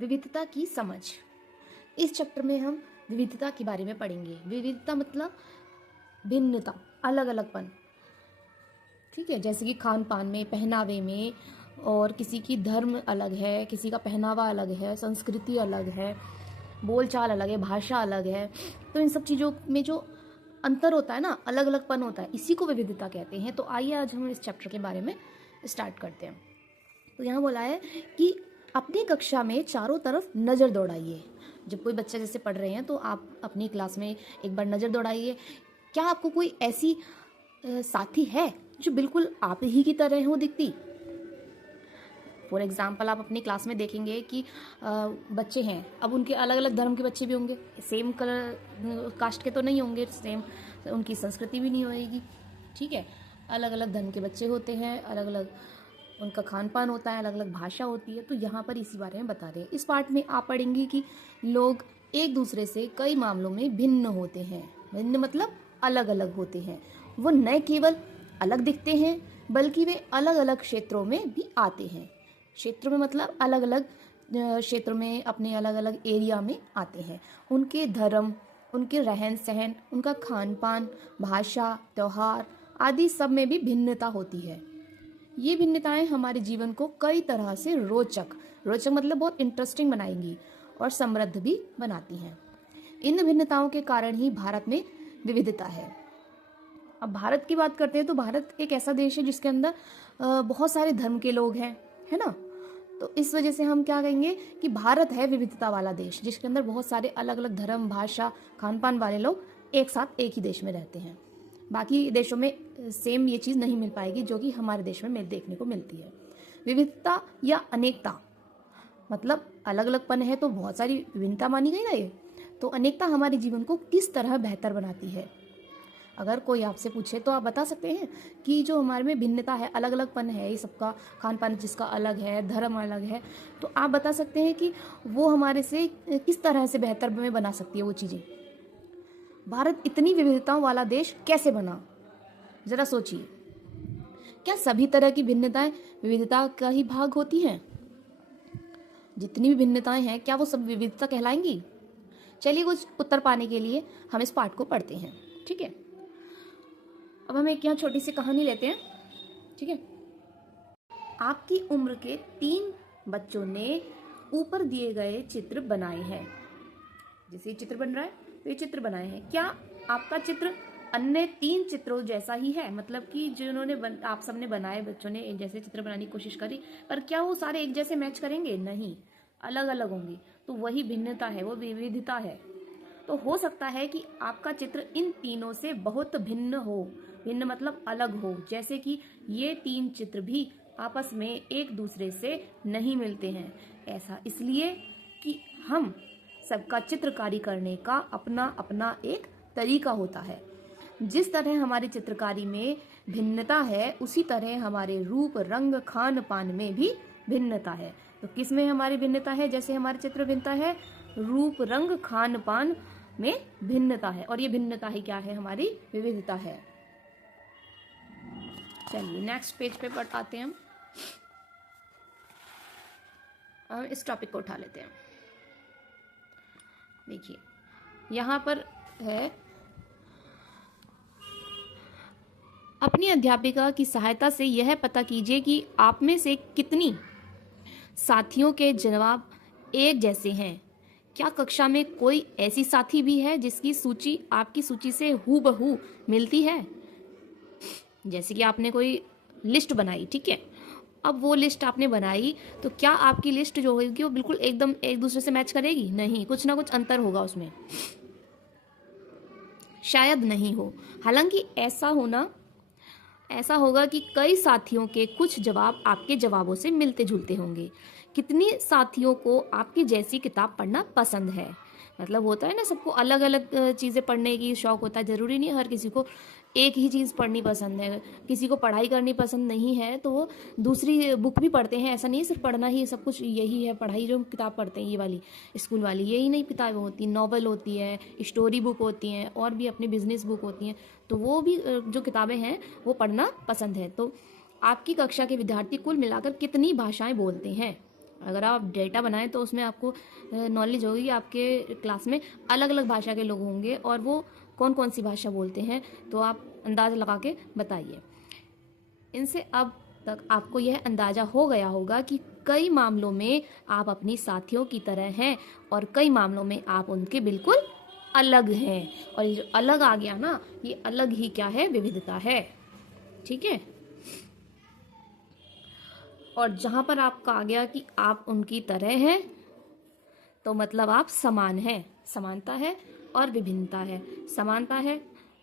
विविधता की समझ। इस चैप्टर में हम विविधता के बारे में पढ़ेंगे। विविधता मतलब भिन्नता, अलग अलगपन। ठीक है, जैसे कि खान पान में, पहनावे में, और किसी की धर्म अलग है, किसी का पहनावा अलग है, संस्कृति अलग है, बोलचाल अलग है, भाषा अलग है। तो इन सब चीज़ों में जो अंतर होता है ना, अलग अलगपन होता है, इसी को विविधता कहते हैं। तो आइए आज हम इस चैप्टर के बारे में स्टार्ट करते हैं। तो यहाँ बोला है कि अपनी कक्षा में चारों तरफ नज़र दौड़ाइए। जब कोई बच्चा जैसे पढ़ रहे हैं तो आप अपनी क्लास में एक बार नज़र दौड़ाइए। क्या आपको कोई ऐसी साथी है जो बिल्कुल आप ही की तरह हो दिखती? फॉर एग्जाम्पल आप अपनी क्लास में देखेंगे कि बच्चे हैं, अब उनके अलग अलग धर्म के बच्चे भी होंगे, सेम कलर कास्ट के तो नहीं होंगे, सेम उनकी संस्कृति भी नहीं होएगी। ठीक है, अलग अलग धर्म के बच्चे होते हैं, अलग अलग उनका खान पान होता है, अलग अलग भाषा होती है। तो यहाँ पर इसी बारे में बता रहे हैं। इस पार्ट में आप पढ़ेंगे कि लोग एक दूसरे से कई मामलों में भिन्न होते हैं। भिन्न मतलब अलग अलग होते हैं। वो न केवल अलग दिखते हैं बल्कि वे अलग अलग क्षेत्रों में भी आते हैं। क्षेत्र में मतलब अलग अलग क्षेत्र में, अपने अलग अलग एरिया में आते हैं। उनके धर्म, उनके रहन सहन, उनका खान पान, भाषा, त्यौहार आदि सब में भी भिन्नता होती है। ये भिन्नताएं हमारे जीवन को कई तरह से रोचक मतलब बहुत इंटरेस्टिंग बनाएंगी और समृद्ध भी बनाती हैं। इन भिन्नताओं के कारण ही भारत में विविधता है। अब भारत की बात करते हैं तो भारत एक ऐसा देश है जिसके अंदर बहुत सारे धर्म के लोग हैं, है ना। तो इस वजह से हम क्या कहेंगे कि भारत है विविधता वाला देश, जिसके अंदर बहुत सारे अलग अलग धर्म, भाषा, खान पान वाले लोग एक साथ एक ही देश में रहते हैं। बाकी देशों में सेम ये चीज़ नहीं मिल पाएगी जो कि हमारे देश में देखने को मिलती है। विविधता या अनेकता मतलब अलग अलगपन है तो बहुत सारी विभिन्नता मानी गई ना ये। तो अनेकता हमारे जीवन को किस तरह बेहतर बनाती है? अगर कोई आपसे पूछे तो आप बता सकते हैं कि जो हमारे में भिन्नता है, अलग अलगपन है, ये सबका खान पान जिसका अलग है, धर्म अलग है, तो आप बता सकते हैं कि वो हमारे से किस तरह से बेहतर में बना सकती है वो चीज़ें। भारत इतनी विविधताओं वाला देश कैसे बना, जरा सोचिए। क्या सभी तरह की भिन्नताएं विविधता का ही भाग होती हैं? जितनी भी भिन्नताएं हैं क्या वो सब विविधता कहलाएंगी? चलिए कुछ उत्तर पाने के लिए हम इस पाठ को पढ़ते हैं। ठीक है, अब हम एक यहाँ छोटी सी कहानी लेते हैं। ठीक है, आपकी उम्र के 3 बच्चों ने ऊपर दिए गए चित्र बनाए हैं। जैसे ये चित्र बन रहा है तो ये चित्र बनाए हैं। क्या आपका चित्र अन्य 3 चित्रों जैसा ही है? मतलब कि जिन्होंने आप सबने बनाए, बच्चों ने एक जैसे चित्र बनाने की कोशिश करी, पर क्या वो सारे एक जैसे मैच करेंगे? नहीं, अलग अलग होंगे। तो वही भिन्नता है, वो विविधता है। तो हो सकता है कि आपका चित्र इन तीनों से बहुत भिन्न हो। भिन्न मतलब अलग हो, जैसे कि ये 3 चित्र भी आपस में एक दूसरे से नहीं मिलते हैं। ऐसा इसलिए कि हम सबका चित्रकारी करने का अपना अपना एक तरीका होता है। जिस तरह हमारी चित्रकारी में भिन्नता है, उसी तरह हमारे रूप, रंग, खान पान में भी भिन्नता है। तो किस में हमारी भिन्नता है? जैसे हमारे चित्र भिन्नता है, रूप, रंग, खान पान में भिन्नता है। और ये भिन्नता ही क्या है? हमारी विविधता है। चलिए नेक्स्ट पेज पे आते हैं हम इस टॉपिक को उठा लेते हैं। देखिए यहाँ पर है, अपनी अध्यापिका की सहायता से यह पता कीजिए कि आप में से कितनी साथियों के जवाब एक जैसे हैं। क्या कक्षा में कोई ऐसी साथी भी है जिसकी सूची आपकी सूची से हूबहू मिलती है? जैसे कि आपने कोई लिस्ट बनाई, ठीक है, अब वो लिस्ट आपने बनाई तो क्या आपकी लिस्ट जो होगी वो बिल्कुल एकदम एक दूसरे से मैच करेगी? नहीं, कुछ ना कुछ अंतर होगा उसमें, शायद नहीं हो। हालांकि ऐसा होगा कि कई साथियों के कुछ जवाब आपके जवाबों से मिलते जुलते होंगे। कितनी साथियों को आपकी जैसी किताब पढ़ना पसंद है? मतलब होता है ना, सबको अलग अलग चीज़ें पढ़ने की शौक होता है। ज़रूरी नहीं हर किसी को एक ही चीज़ पढ़नी पसंद है। किसी को पढ़ाई करनी पसंद नहीं है तो वो दूसरी बुक भी पढ़ते हैं। ऐसा नहीं है सिर्फ पढ़ना ही सब कुछ यही है पढ़ाई। जो किताब पढ़ते हैं ये वाली स्कूल वाली, यही नहीं किताबें होती, नॉवल होती है, स्टोरी बुक होती हैं, और भी अपनी बिजनेस बुक होती हैं। तो वो भी जो किताबें हैं वो पढ़ना पसंद है। तो आपकी कक्षा के विद्यार्थी कुल मिलाकर कितनी भाषाएं बोलते हैं? अगर आप डेटा बनाएं तो उसमें आपको नॉलेज होगी कि आपके क्लास में अलग अलग भाषा के लोग होंगे और वो कौन कौन सी भाषा बोलते हैं, तो आप अंदाज़ा लगा के बताइए। इनसे अब तक आपको यह अंदाज़ा हो गया होगा कि कई मामलों में आप अपनी साथियों की तरह हैं और कई मामलों में आप उनके बिल्कुल अलग हैं। और ये जो अलग आ गया ना, ये अलग ही क्या है, विविधता है। ठीक है। और जहाँ पर आपका आ गया कि आप उनकी तरह हैं, तो मतलब आप समान हैं। समानता है और विभिन्नता है। समानता है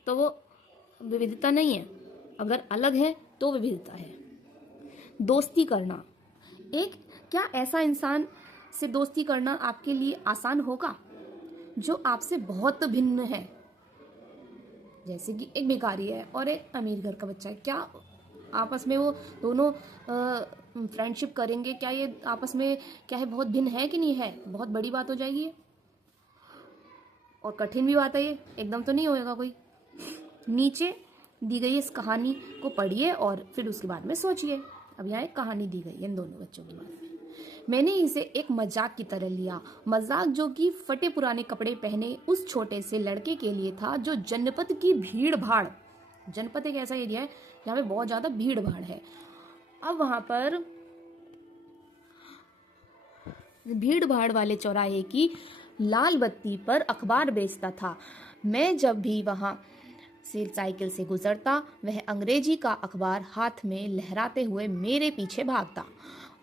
तो वो विविधता नहीं है, अगर अलग है तो विविधता है। दोस्ती करना, क्या ऐसा इंसान से दोस्ती करना आपके लिए आसान होगा जो आपसे बहुत भिन्न है? जैसे कि एक भिखारी है और एक अमीर घर का बच्चा है, क्या आपस में वो दोनों फ्रेंडशिप करेंगे? क्या ये आपस में क्या है, बहुत भिन्न है कि नहीं है? बहुत बड़ी बात हो जाएगी और कठिन भी बात है, ये एकदम तो नहीं होएगा कोई। नीचे दी गई इस कहानी को पढ़िए और फिर उसके बाद में सोचिए। अब यहाँ एक कहानी दी गई है इन दोनों बच्चों के बारे में। मैंने इसे एक मजाक की तरह लिया, मजाक जो कि फटे पुराने कपड़े पहने उस छोटे से लड़के के लिए था जो जनपद की भीड़ भाड़, जनपद एक ऐसा एरिया है जहाँ पे बहुत ज्यादा भीड़ भाड़ है। अब वहां पर भीड़ भाड़ वाले चौराहे की लाल बत्ती पर अखबार बेचता था। मैं जब भी वहां से साइकिल से गुजरता, वह अंग्रेजी का अखबार हाथ में लहराते हुए मेरे पीछे भागता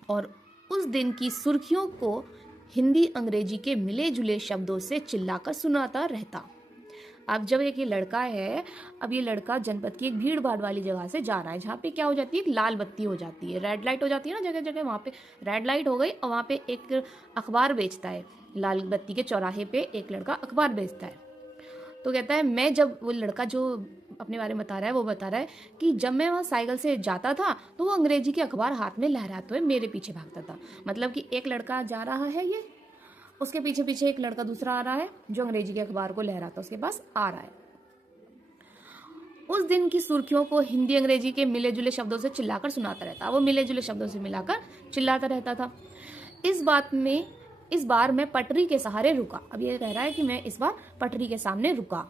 और उस दिन की सुर्खियों को हिंदी अंग्रेजी के मिले जुले शब्दों से चिल्लाकर सुनाता रहता। अब जब एक ये लड़का है, अब ये लड़का जनपद की एक भीड़ भाड़ वाली जगह से जा रहा है जहाँ पे क्या हो जाती है, एक लाल बत्ती हो जाती है, रेड लाइट हो जाती है ना जगह जगह, वहाँ पे रेड लाइट हो गई और वहाँ पे एक अखबार बेचता है। लाल बत्ती के चौराहे पे एक लड़का अखबार बेचता है। तो कहता है, मैं जब, वो लड़का जो अपने बारे में बता रहा है वो बता रहा है कि जब मैं वहाँ साइकिल से जाता था तो वो अंग्रेजी के अखबार हाथ में लहराते हुए मेरे पीछे भागता था। मतलब कि एक लड़का जा रहा है, ये उसके पीछे पीछे एक लड़का दूसरा आ रहा है जो अंग्रेजी के अखबार को लहराता उसके पास आ रहा है। उस दिन की सुर्खियों को हिंदी अंग्रेजी के मिले जुले शब्दों से चिल्लाकर सुनाता रहता, वो मिले जुले शब्दों से मिलाकर चिल्लाता रहता था। इस बार मैं पटरी के सहारे रुका। अब ये कह रहा है कि मैं इस बार पटरी के सामने रुका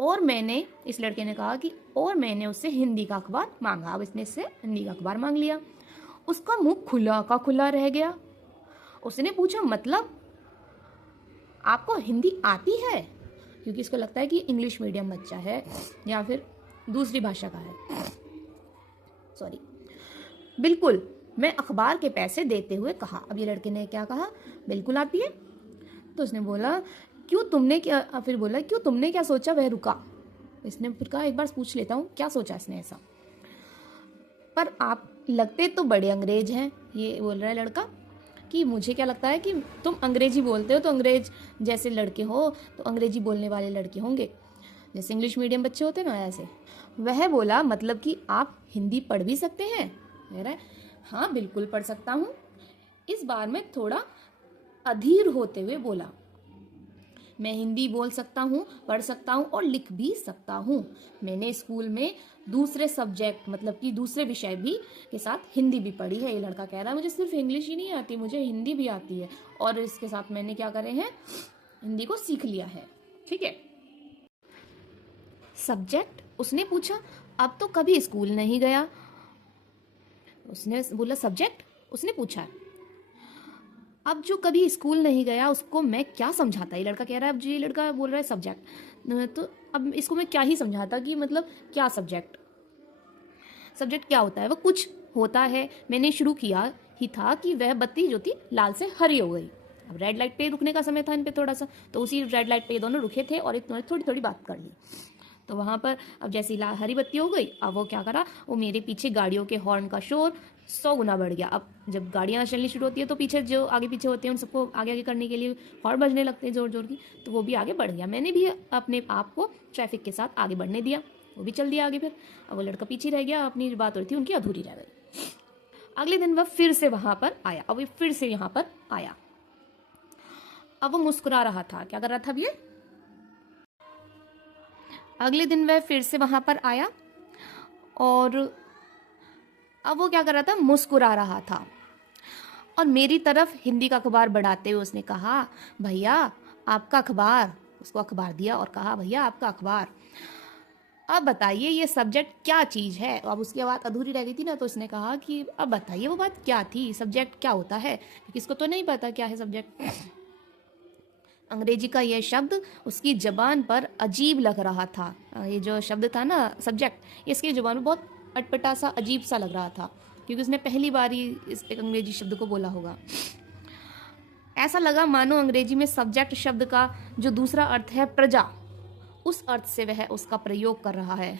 और मैंने, इस लड़के ने कहा कि, और मैंने उससे हिंदी का अखबार मांगा। अब इसने इससे हिंदी का अखबार मांग लिया। उसका मुंह खुला का खुला रह गया। उसने पूछा, मतलब आपको हिंदी आती है? क्योंकि इसको लगता है कि इंग्लिश मीडियम बच्चा है या फिर दूसरी भाषा का है। सॉरी, बिल्कुल, मैं अखबार के पैसे देते हुए कहा। अब ये लड़के ने क्या कहा, बिल्कुल आती है। तो उसने बोला, क्यों तुमने क्या, फिर बोला, क्यों तुमने क्या सोचा? वह रुका। इसने फिर कहा, एक बार पूछ लेता हूँ क्या सोचा इसने ऐसा। पर आप लगते तो बड़े अंग्रेज हैं, ये बोल रहा है लड़का, कि मुझे क्या लगता है कि तुम अंग्रेजी बोलते हो तो अंग्रेज जैसे लड़के हो, तो अंग्रेजी बोलने वाले लड़के होंगे, जैसे इंग्लिश मीडियम बच्चे होते ना ऐसे। वह बोला, मतलब कि आप हिंदी पढ़ भी सकते हैं? कह रहा है, हाँ बिल्कुल पढ़ सकता हूँ। इस बार मैं थोड़ा अधीर होते हुए बोला, मैं हिंदी बोल सकता हूँ, पढ़ सकता हूँ और लिख भी सकता हूँ। मैंने स्कूल में दूसरे सब्जेक्ट, मतलब कि दूसरे विषय भी के साथ हिंदी भी पढ़ी है। ये लड़का कह रहा है, मुझे सिर्फ इंग्लिश ही नहीं आती, मुझे हिंदी भी आती है और इसके साथ मैंने क्या करे हैं, हिंदी को सीख लिया है। ठीक है। सब्जेक्ट, उसने पूछा, अब तो कभी स्कूल नहीं गया। उसने बोला सब्जेक्ट, उसने पूछा, अब जो कभी स्कूल नहीं गया उसको मैं क्या समझाता? ये लड़का कह रहा है, अब जो ये लड़का बोल रहा है सब्जेक्ट, तो अब इसको मैं क्या ही समझाता कि मतलब क्या सब्जेक्ट क्या होता है? वो कुछ होता है। मैंने शुरू किया ही था कि वह बत्ती जो थी लाल से हरी हो गई। अब रेड लाइट पे रुकने का समय था इन पे थोड़ा सा, तो उसी रेड लाइट पे ये दोनों रुके थे और इन्होंने थोड़ी थोड़ी बात कर ली। तो वहाँ पर अब जैसी हरी बत्ती हो गई, अब वो क्या करा, वो मेरे पीछे गाड़ियों के हॉर्न का शोर 100 गुना बढ़ गया। अब जब गाड़ियाँ चलनी शुरू होती है तो पीछे जो आगे पीछे होते हैं उन सबको आगे आगे करने के लिए हॉर्न बजने लगते हैं जोर जोर की, तो वो भी आगे बढ़ गया। मैंने भी अपने आप को ट्रैफिक के साथ आगे बढ़ने दिया, वो भी चल दिया आगे। फिर अब वो लड़का पीछे रह गया, अपनी बात हो रही थी उनकी अधूरी रह गई। अगले दिन वह फिर से वहाँ पर आया, अब वो फिर से यहाँ पर आया। अब वो मुस्कुरा रहा था। क्या कर रहा था ये? अगले दिन वह फिर से वहां पर आया और अब वो क्या कर रहा था, मुस्कुरा रहा था। और मेरी तरफ हिंदी का अखबार बढ़ाते हुए उसने कहा, भैया आपका अखबार। उसको अखबार दिया और कहा, भैया आपका अखबार। अब बताइए ये सब्जेक्ट क्या चीज़ है। अब उसकी बात अधूरी रह गई थी ना, तो उसने कहा कि अब बताइए वो बात क्या थी, सब्जेक्ट क्या होता है, किसको तो नहीं पता क्या है सब्जेक्ट। अंग्रेजी का यह शब्द उसकी ज़बान पर अजीब लग रहा था। ये जो शब्द था ना सब्जेक्ट, इसकी ज़बान में बहुत अटपटा सा अजीब सा लग रहा था, क्योंकि उसने पहली बार ही इस एक अंग्रेजी शब्द को बोला होगा। ऐसा लगा मानो अंग्रेजी में सब्जेक्ट शब्द का जो दूसरा अर्थ है प्रजा, उस अर्थ से वह उसका प्रयोग कर रहा है।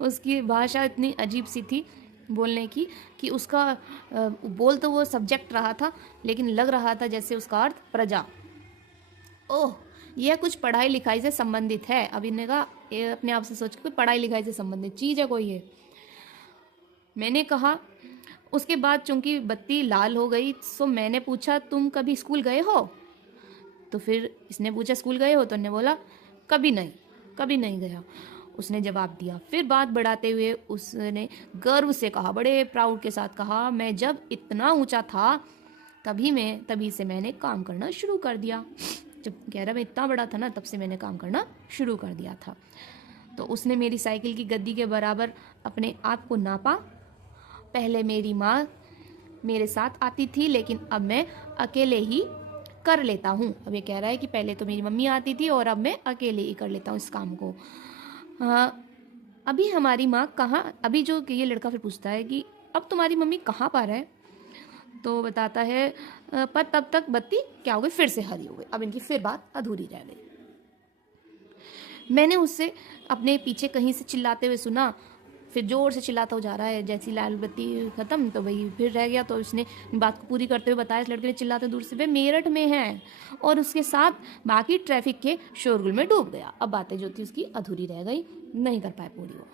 उसकी भाषा इतनी अजीब सी थी बोलने की कि उसका बोल तो वो सब्जेक्ट रहा था, लेकिन लग रहा था जैसे उसका अर्थ प्रजा। ओह, यह कुछ पढ़ाई लिखाई से संबंधित है। अब इन्हें कहा, ये अपने आप से सोच के पढ़ाई लिखाई से संबंधित चीज़ है कोई ये। मैंने कहा। उसके बाद चूंकि बत्ती लाल हो गई, सो मैंने पूछा, तुम कभी स्कूल गए हो? तो फिर इसने पूछा, स्कूल गए हो? तो ने बोला, कभी नहीं, कभी नहीं गया। उसने जवाब दिया। फिर बात बढ़ाते हुए उसने गर्व से कहा, बड़े प्राउड के साथ कहा, मैं जब इतना ऊंचा था तभी से मैंने काम करना शुरू कर दिया। जब कह रहा मैं इतना बड़ा था ना, तब से मैंने काम करना शुरू कर दिया था। तो उसने मेरी साइकिल की गद्दी के बराबर अपने आप को नापा। पहले मेरी माँ मेरे साथ आती थी, लेकिन अब मैं अकेले ही कर लेता हूँ। अब ये कह रहा है कि पहले तो मेरी मम्मी आती थी और अब मैं अकेले ही कर लेता हूँ इस काम को। हाँ, अभी हमारी माँ कहाँ, अभी जो ये लड़का फिर पूछता है कि अब तुम्हारी मम्मी कहाँ पर है? तो बताता है, पर तब तक बत्ती क्या हो गई, फिर से हरी हो गई। अब इनकी फिर बात अधूरी रह गई। मैंने उससे अपने पीछे कहीं से चिल्लाते हुए सुना, फिर जोर से चिल्लाता हो जा रहा है। जैसी लाल बत्ती खत्म तो वही फिर रह गया। तो उसने बात को पूरी करते हुए बताया, इस लड़के ने चिल्लाते दूर से, वे मेरठ में है, और उसके साथ बाकी ट्रैफिक के शोरगुल में डूब गया। अब बातें जो थी उसकी अधूरी रह गई, नहीं कर पाए पूरी वो।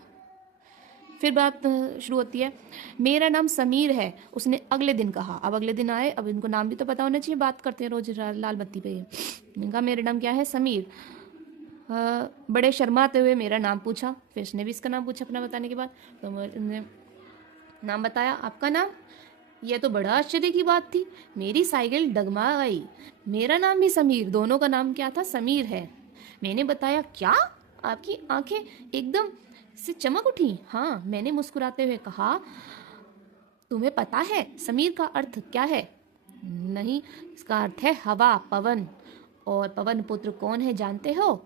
फिर बात शुरू होती है, मेरा नाम समीर है, उसने अगले दिन कहा। अब अगले दिन आए, अब इनको नाम भी तो पता होना चाहिए, बात करते हैं रोज लाल बत्ती पे। मैंने कहा, मेरा नाम क्या है? समीर। बड़े शर्माते हुए मेरा नाम पूछा। फिर उसने भी इसका नाम पूछा अपना बताने के बाद। तो मैंने नाम बताया, आपका नाम? यह तो बड़ा आश्चर्य की बात थी, मेरी साइकिल डगमा गई। मेरा नाम भी समीर, दोनों का नाम क्या था? समीर है। मैंने बताया, क्या? आपकी आंखें एकदम से चमक उठी। हाँ, मैंने मुस्कुराते हुए कहा, तुम्हें पता है समीर का अर्थ क्या है? नहीं, इसका अर्थ है हवा, पवन। और पवन पुत्र कौन है जानते हो?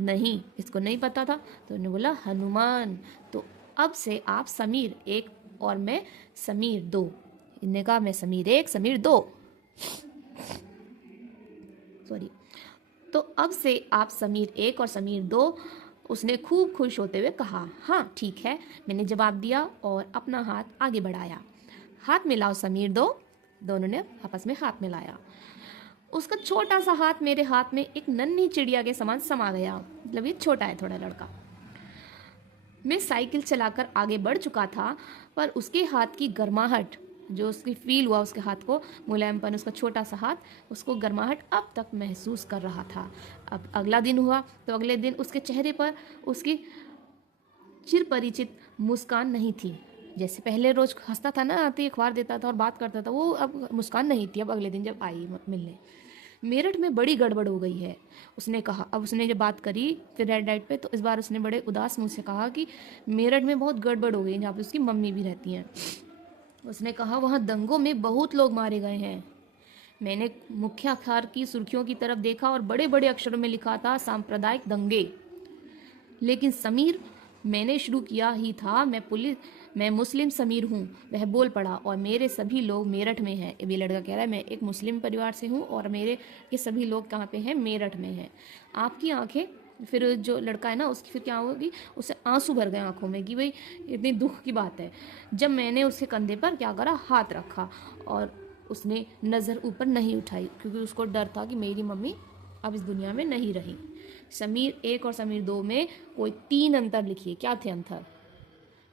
नहीं, इसको नहीं पता था। तो उन्होंने बोला, हनुमान। तो अब से आप समीर एक और मैं समीर दो। इन्होंने कहा, मैं समीर एक, समीर दो, सॉरी। तो अब से आप समीर एक और समीर दो। उसने खूब खुश होते हुए कहा, हाँ ठीक है। मैंने जवाब दिया और अपना हाथ आगे बढ़ाया। हाथ मिलाओ समीर दो। दोनों ने आपस में हाथ मिलाया। उसका छोटा सा हाथ मेरे हाथ में एक नन्ही चिड़िया के समान समा गया। मतलब ये छोटा है थोड़ा लड़का। मैं साइकिल चलाकर आगे बढ़ चुका था, पर उसके हाथ की गर्माहट, जो उसकी फील हुआ उसके हाथ को, मुलायमपन, उसका छोटा सा हाथ, उसको गर्माहट अब तक महसूस कर रहा था। अब अगला दिन हुआ तो अगले दिन उसके चेहरे पर उसकी चिरपरिचित मुस्कान नहीं थी। जैसे पहले रोज हंसता था ना, आते ही अखबार देता था और बात करता था, वो अब मुस्कान नहीं थी। अब अगले दिन जब आई मिलने, मेरठ में बड़ी गड़बड़ हो गई है, उसने कहा। अब उसने जब बात करी फिर रेड लाइट पे, तो इस बार उसने बड़े उदास मुंह से कहा कि मेरठ में बहुत गड़बड़ हो गई, जहाँ पे उसकी मम्मी भी रहती हैं। उसने कहा, वहाँ दंगों में बहुत लोग मारे गए हैं। मैंने मुख्य अखबार की सुर्खियों की तरफ देखा और बड़े बड़े अक्षरों में लिखा था, सांप्रदायिक दंगे। लेकिन समीर, मैंने शुरू किया ही था, मैं मुस्लिम समीर हूँ, वह बोल पड़ा, और मेरे सभी लोग मेरठ में हैं। ये लड़का कह रहा है, मैं एक मुस्लिम परिवार से हूँ और मेरे ये सभी लोग कहाँ पे हैं? मेरठ में हैं। आपकी आंखें, फिर जो लड़का है ना उसकी फिर क्या होगी, उसे आंसू भर गए आंखों में कि भाई इतनी दुख की बात है। जब मैंने उसके कंधे पर क्या करा, हाथ रखा, और उसने नज़र ऊपर नहीं उठाई, क्योंकि उसको डर था कि मेरी मम्मी अब इस दुनिया में नहीं रही। समीर एक और समीर दो में कोई 3 अंतर लिखिए। क्या थे अंतर?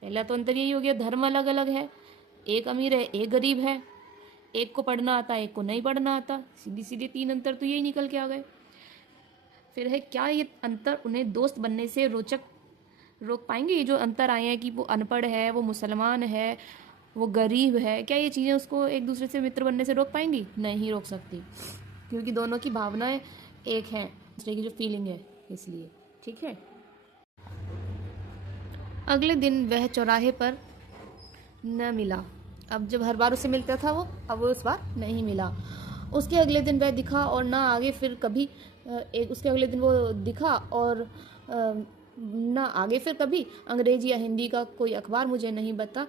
पहला तो अंतर यही हो गया, धर्म अलग अलग है, एक अमीर है एक गरीब है, एक को पढ़ना आता एक को नहीं पढ़ना आता। सीधी सीधी 3 अंतर तो यही निकल के आ गए। फिर है, क्या ये अंतर उन्हें दोस्त बनने से रोक पाएंगे? ये जो अंतर आए हैं कि वो अनपढ़ है, वो मुसलमान है, वो गरीब है, क्या ये चीज़ें उसको एक दूसरे से मित्र बनने से रोक पाएंगी? नहीं रोक सकती, क्योंकि दोनों की भावनाएं एक हैं, दूसरे की जो फीलिंग है, इसलिए। ठीक है। अगले दिन वह चौराहे पर न मिला। अब जब हर बार उसे मिलता था वो, अब वो उस बार नहीं मिला। उसके अगले दिन वह दिखा और ना आगे फिर कभी उसके अगले दिन वो दिखा और ना आगे फिर कभी। अंग्रेजी या हिंदी का कोई अखबार मुझे नहीं बता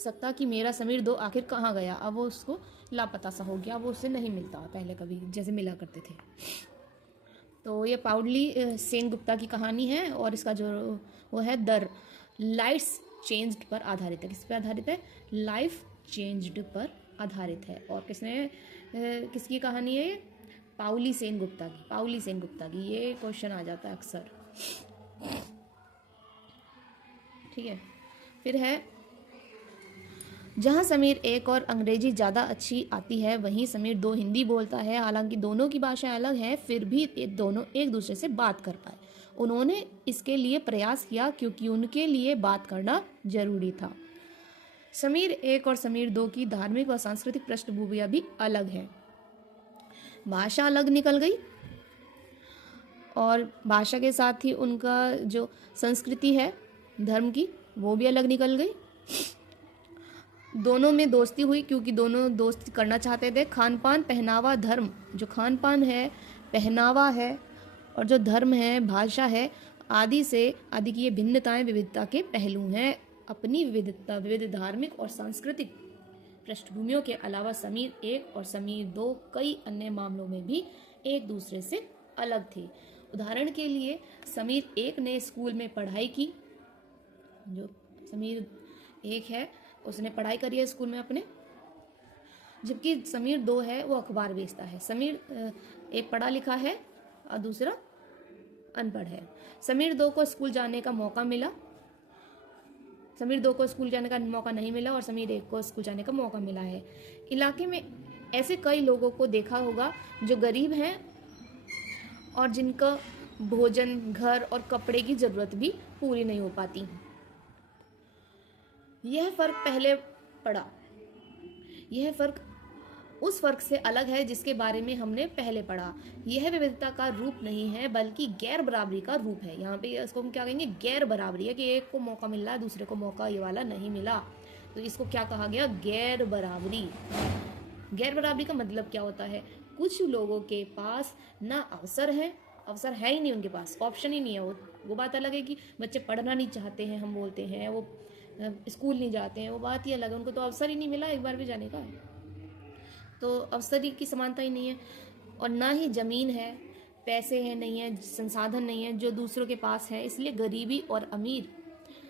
सकता कि मेरा समीर 2 आखिर कहाँ गया। अब वो उसको लापता सा हो गया, वो उससे नहीं मिलता पहले कभी जैसे मिला करते थे। तो ये पाउडली सेन गुप्ता की कहानी है और इसका जो वो है द लाइट्स चेंज्ड पर आधारित है। किस पे आधारित है? लाइफ चेंज्ड पर आधारित है। और किसकी कहानी है? पाउली सेन गुप्ता की। पाउली सेन गुप्ता की। ये क्वेश्चन आ जाता है अक्सर। ठीक है। फिर है, जहाँ समीर 1 और अंग्रेजी ज़्यादा अच्छी आती है, वहीं समीर 2 हिंदी बोलता है। हालांकि दोनों की भाषाएं अलग हैं, फिर भी दोनों एक दूसरे से बात कर पाए। उन्होंने इसके लिए प्रयास किया क्योंकि उनके लिए बात करना जरूरी था। समीर 1 और समीर 2 की धार्मिक व सांस्कृतिक पृष्ठभूमियाँ भी अलग है। भाषा अलग निकल गई और भाषा के साथ ही उनका जो संस्कृति है धर्म की, वो भी अलग निकल गई। दोनों में दोस्ती हुई क्योंकि दोनों दोस्ती करना चाहते थे। खान पान, पहनावा, धर्म, जो खान पान है, पहनावा है और जो धर्म है, भाषा है, आदि की ये भिन्नताएं विविधता के पहलू हैं। अपनी विविध धार्मिक और सांस्कृतिक पृष्ठभूमियों के अलावा समीर 1 और समीर 2 कई अन्य मामलों में भी एक दूसरे से अलग थे। उदाहरण के लिए समीर 1 ने स्कूल में पढ़ाई की। जो समीर 1 है उसने पढ़ाई करी है स्कूल में अपने, जबकि समीर 2 है वो अखबार बेचता है। समीर 1 पढ़ा लिखा है और दूसरा अनपढ़ है। समीर 2 को स्कूल जाने का मौका मिला, समीर 2 को स्कूल जाने का मौका नहीं मिला और समीर 1 को स्कूल जाने का मौका मिला है। इलाके में ऐसे कई लोगों को देखा होगा जो गरीब हैं और जिनका भोजन, घर और कपड़े की ज़रूरत भी पूरी नहीं हो पाती। यह फ़र्क पहले पड़ा। यह फ़र्क उस फ़र्क से अलग है जिसके बारे में हमने पहले पढ़ा। यह विविधता का रूप नहीं है बल्कि गैर बराबरी का रूप है। यहाँ पे इसको हम क्या कहेंगे? गैर बराबरी है कि एक को मौका मिल रहा है, दूसरे को मौका ये वाला नहीं मिला, तो इसको क्या कहा गया? गैर बराबरी। गैर बराबरी का मतलब क्या होता है? कुछ लोगों के पास ना अवसर है ही नहीं, उनके पास ऑप्शन ही नहीं है। वो बात अलग है कि बच्चे पढ़ना नहीं चाहते हैं, हम बोलते हैं, वो स्कूल नहीं जाते हैं, वो बात ही अलग है। उनको तो अवसर ही नहीं मिला एक बार भी जाने का, तो अवसर की समानता ही नहीं है। और ना ही ज़मीन है, पैसे हैं नहीं है, संसाधन नहीं है जो दूसरों के पास है। इसलिए गरीबी और अमीर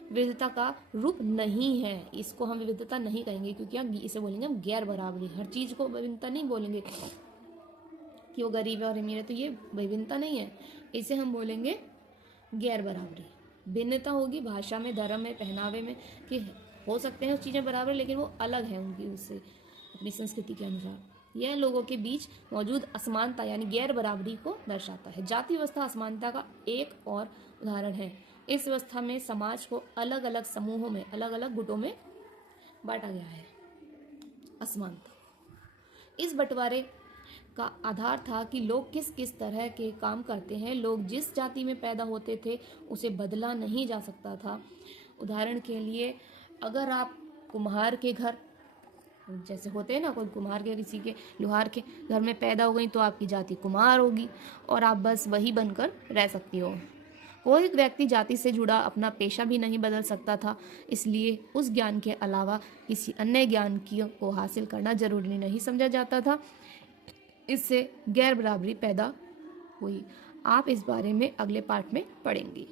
विविधता का रूप नहीं है। इसको हम विविधता नहीं कहेंगे क्योंकि हम इसे बोलेंगे हम गैर बराबरी। हर चीज़ को विभिन्नता नहीं बोलेंगे कि वो गरीब है और अमीर है तो ये विभिन्नता नहीं है, इसे हम बोलेंगे गैर बराबरी। भिन्नता होगी भाषा में, धर्म में, पहनावे में, कि हो सकते हैं चीज़ें बराबर लेकिन वो अलग है उनकी, उससे अपनी संस्कृति के अनुसार। यह लोगों के बीच मौजूद असमानता यानी गैर बराबरी को दर्शाता है। जाति व्यवस्था असमानता का एक और उदाहरण है। इस व्यवस्था में समाज को अलग अलग समूहों में, अलग अलग गुटों में बांटा गया है। असमानता, इस बंटवारे का आधार था कि लोग किस किस तरह के काम करते हैं। लोग जिस जाति में पैदा होते थे उसे बदला नहीं जा सकता था। उदाहरण के लिए अगर आप कुम्हार के घर, जैसे होते हैं ना, कोई कुम्हार के, किसी के लोहार के घर में पैदा हो गई तो आपकी जाति कुम्हार होगी और आप बस वही बनकर रह सकती हो। कोई व्यक्ति जाति से जुड़ा अपना पेशा भी नहीं बदल सकता था, इसलिए उस ज्ञान के अलावा किसी अन्य ज्ञान को हासिल करना जरूरी नहीं समझा जाता था। इससे गैर बराबरी पैदा हुई। आप इस बारे में अगले पार्ट में पढ़ेंगी।